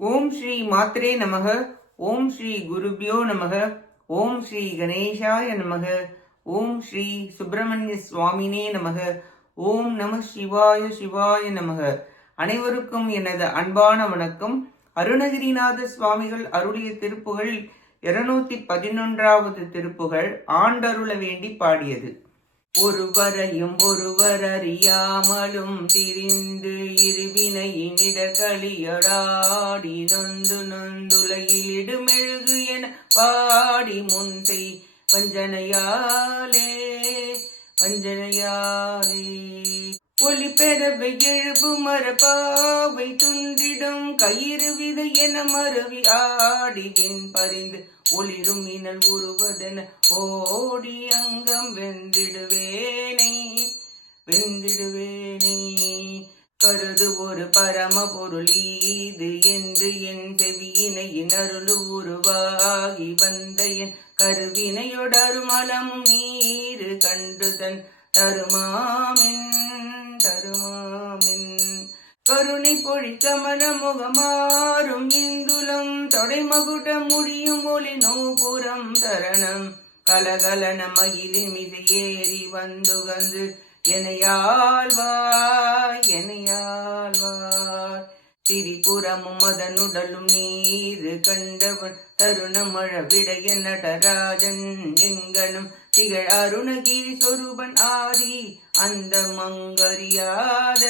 ஓம் ஸ்ரீ மாத்ரே நமக. ஓம் ஸ்ரீ குருபியோ நமக. ஓம் ஸ்ரீ கணேசாய நமக. ஓம் ஸ்ரீ சுப்பிரமணிய சுவாமினே நமக. ஓம் நம சிவாய சிவாய நமக. அனைவருக்கும் எனது அன்பான வணக்கம். அருணகிரிநாத சுவாமிகள் அருளிய திருப்புகழ் 211வது திருப்புகழ் ஆண்டருள வேண்டி பாடியது. ஒருவரையும் ஒருவர் அறியாமலும் திரிந்து இருவினையினிட களியடாடி நொந்து நொந்துலகிலிடுமெழுகு என பாடி முன்செய் வஞ்சனையாலே ஒளி பெறவை எழுபு மரபாவை துண்டிடும் கயிறு விதை என மருவி ஆடிவின் பறிந்து ஒளிரும் இனல் உருவதென ஓடி அங்கம் வெந்திடுவேனை கருது ஒரு பரம பொருள் ஈது என்று என் செவியினையின் அருள் உருவாகி வந்த என் கருவினையொடருமலம் நீரு கண்டு தன் தருமாமின் கருணை பொழி கமல முகமாறும் இந்துலம் தொடைமகுட முடியும் ஒளி நோபுரம் தரணம் கலகலன மகிழின் மிது ஏறி வந்துகந்து எனையாழ்வாய் திரிபுரமும் அதனுடலும் நீரு கண்டவன் தருணமழ விடைய நடராஜன் எங்கனும் திகழ் அருணகிரி சொரூபன் ஆதி அந்த மங்கறியாத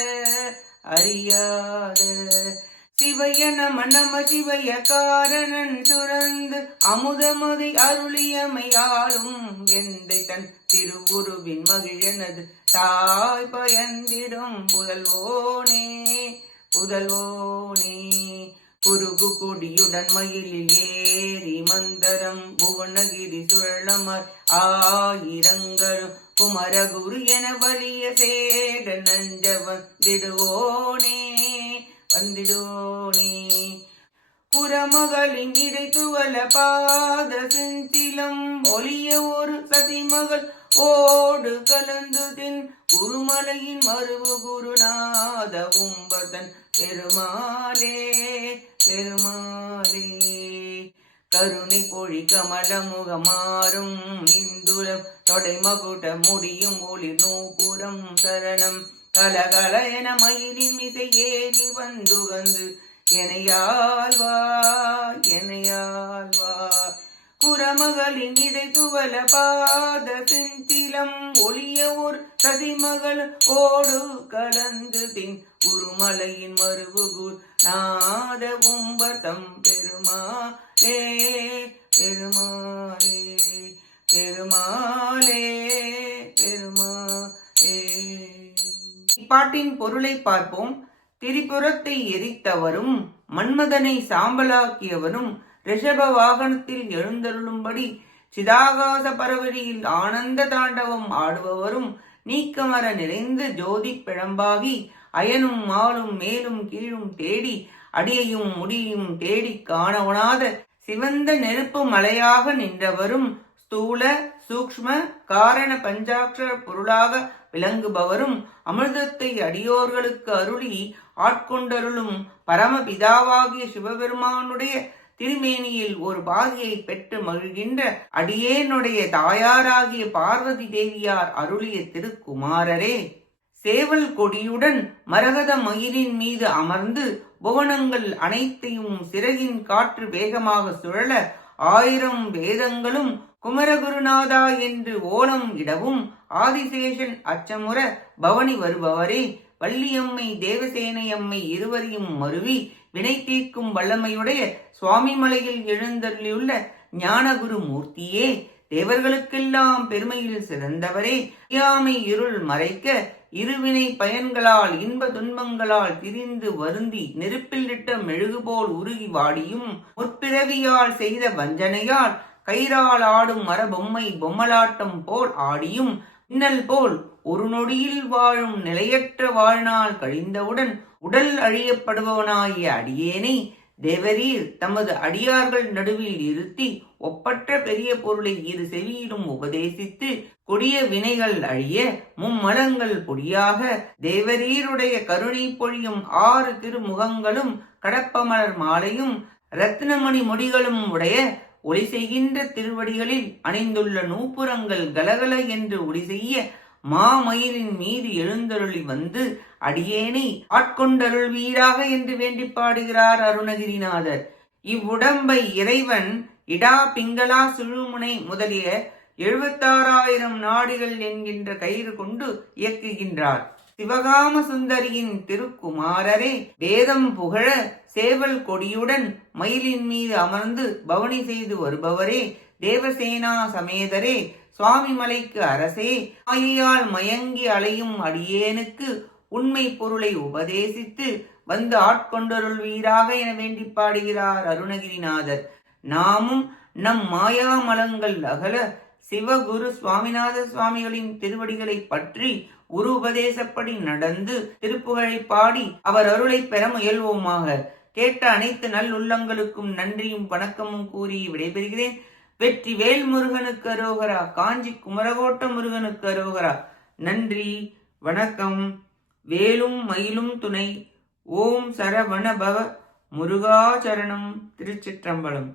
சிவைய நம நம சிவைய காரணன் சுரந்து அமுதமதை அருளியமையாலும் எந்தை தன் திருவுருவின் மகிழனது தாய் பயந்திடும் புதல்வோனே குருகு கொடியுடன் மயிலில் ஏறி மந்தரம் புவனகிரி சுழலமர் ஆயிரங்களும் குமரகுரு என வலிய சேட நஞ்ச வந்திடுவோனே குரமகளின் இடைத்துவல பாத செந்திலம் ஒளிய ஒரு சதிமகள் ஓடு கலந்து தின் குருமலையின் மருவு குருநாத உம்பதன் பெருமாளே கருணை பொழி கமல முகமாறும் இந்துலம் தொடைமகுட முடியும் ஒளி நூபுரம் சரணம் கலகல என மயிலின் மிசை ஏறி வந்துகந்து எனையாழ்வாய் குரமகளின் இடைத்துவல பாத செந்திலம் ஒளிய ஒரு சதிமகள் ஓடு கலந்து தின் குருமலையின் மருவு குரு நாத உம்பதம் பெருமாளே இப்பாட்டின் பொருளை பார்ப்போம். திரிபுரத்தை எரித்தவரும் மன்மதனை சாம்பலாக்கியவரும் ரிஷப வாகனத்தில் எழுந்தருளும்படி சிதாகாச பரவரியில் ஆனந்த தாண்டவம் ஆடுபவரும் நீக்கமர நிறைந்து ஜோதி பிழம்பாகி அயனும் மாலும் மேலும் கீழும் தேடி அடியையும் முடியையும் தேடி காணவனாத சிவந்த நெருப்பு மலையாக நின்றவரும் ஸ்தூல சூக்ஷ்ம காரண பஞ்சாட்சர பொருளாக விளங்குபவரும் அமிர்தத்தை அடியோர்களுக்கு அருளி ஆட்கொண்டருளும் பரமபிதாவாகிய சிவபெருமானுடைய திருமேனியில் ஒரு பாகியை பெற்று மகிழ்கின்ற அடியேனுடைய தாயாராகிய பார்வதி தேவியார் அருளிய திருக்குமாரரே, சேவல் கொடியுடன் மரகத மயிலின் மீது அமர்ந்து புவனங்கள் அனைத்தையும் சிறகின் காற்று வேகமாக சுழல 1000 வேதங்களும் குமரகுருநாதா என்று ஓலம் இடவும் ஆதிசேஷன் அச்சமுற பவனி வருபவரே, வள்ளியம்மை தேவசேனையம்மை இருவரையும் மருவி வினை தீர்க்கும் வல்லமையுடைய சுவாமி மலையில் எழுந்தருளியுள்ள ஞானகுரு மூர்த்தியே, தேவர்களுக்கெல்லாம் பெருமையில் சிறந்தவரே, அறியாமை இருள் மறைக்க இருவினை பயன்களால் இன்ப துன்பங்களால் திரிந்து வருந்தி நெருப்பில் இட்ட மெழுகுபோல் உருகி வாடியும் முற்பிறவியால் செய்த வஞ்சனையால் கயிறால் ஆடும் மரபொம்மை பொம்மலாட்டம் போல் ஆடியும் மின்னல் போல் ஒரு நொடியில் வாழும் நிலையற்ற வாழ்நாள் கழிந்தவுடன் உடல் அழியப்படுபவனாகிய அடியேனை தேவரீர் தமது அடியார்கள் நடுவில் இருத்தி ஒப்பற்ற பெரிய பொருளை இரு செவியிலும் உபதேசித்து கொடிய வினைகள் அழிய மும்மலங்கள் பொடியாக தேவரீருடைய கருணை பொழியும் 6 திருமுகங்களும் கடப்பமலர் மாலையும் ரத்னமணி முடிகளும் உடைய ஒளி செய்கின்ற திருவடிகளில் அணிந்துள்ள நூப்புரங்கள் கலகல என்று ஒளி செய்ய மாமயிலின் மீது எழுந்தருளி வந்து அடியேனை ஆட்கொண்டருள்வீராக என்று வேண்டி பாடுகிறார் அருணகிரிநாதர். இவ்வுடம்பை இறைவன் இடா பிங்களா சுழுமுனை முதலிய 76,000 நாடிகள் என்கின்ற கயிறு கொண்டு இயக்குகின்றார். சிவகாம சுந்தரியின் திருக்குமாரரே, வேதம் புகழ சேவல் கொடியுடன் மயிலின் மீது அமர்ந்து பவனி செய்து வருபவரே, தேவசேனா சமேதரே, சுவாமி மலைக்கு அரசே, மாயையால் மயங்கி அலையும் அடியேனுக்கு உண்மை பொருளை உபதேசித்து வந்து ஆட்கொண்டருள்வீராக என வேண்டி பாடுகிறார் அருணகிரிநாதர். நாமும் நம் மாயாமலங்கள் அகல சிவகுரு சுவாமிநாத சுவாமிகளின் திருவடிகளை பற்றி குரு உபதேசப்படி நடந்து திருப்புகழை பாடி அவர் அருளை பெற முயல்வோமாக. கேட்ட அனைத்து நல்லுள்ளங்களுக்கும் நன்றியும் வணக்கமும் கூறி விடைபெறுகிறேன். வெற்றி வேல் முருகனுக்கு அரோகரா. காஞ்சி குமரகோட்ட முருகனுக்கு அரோகரா. நன்றி, வணக்கம். வேலும் மயிலும் துணை. ஓம் சரவண பவ முருகாச்சரணம். திருச்சிற்றம்பலம்.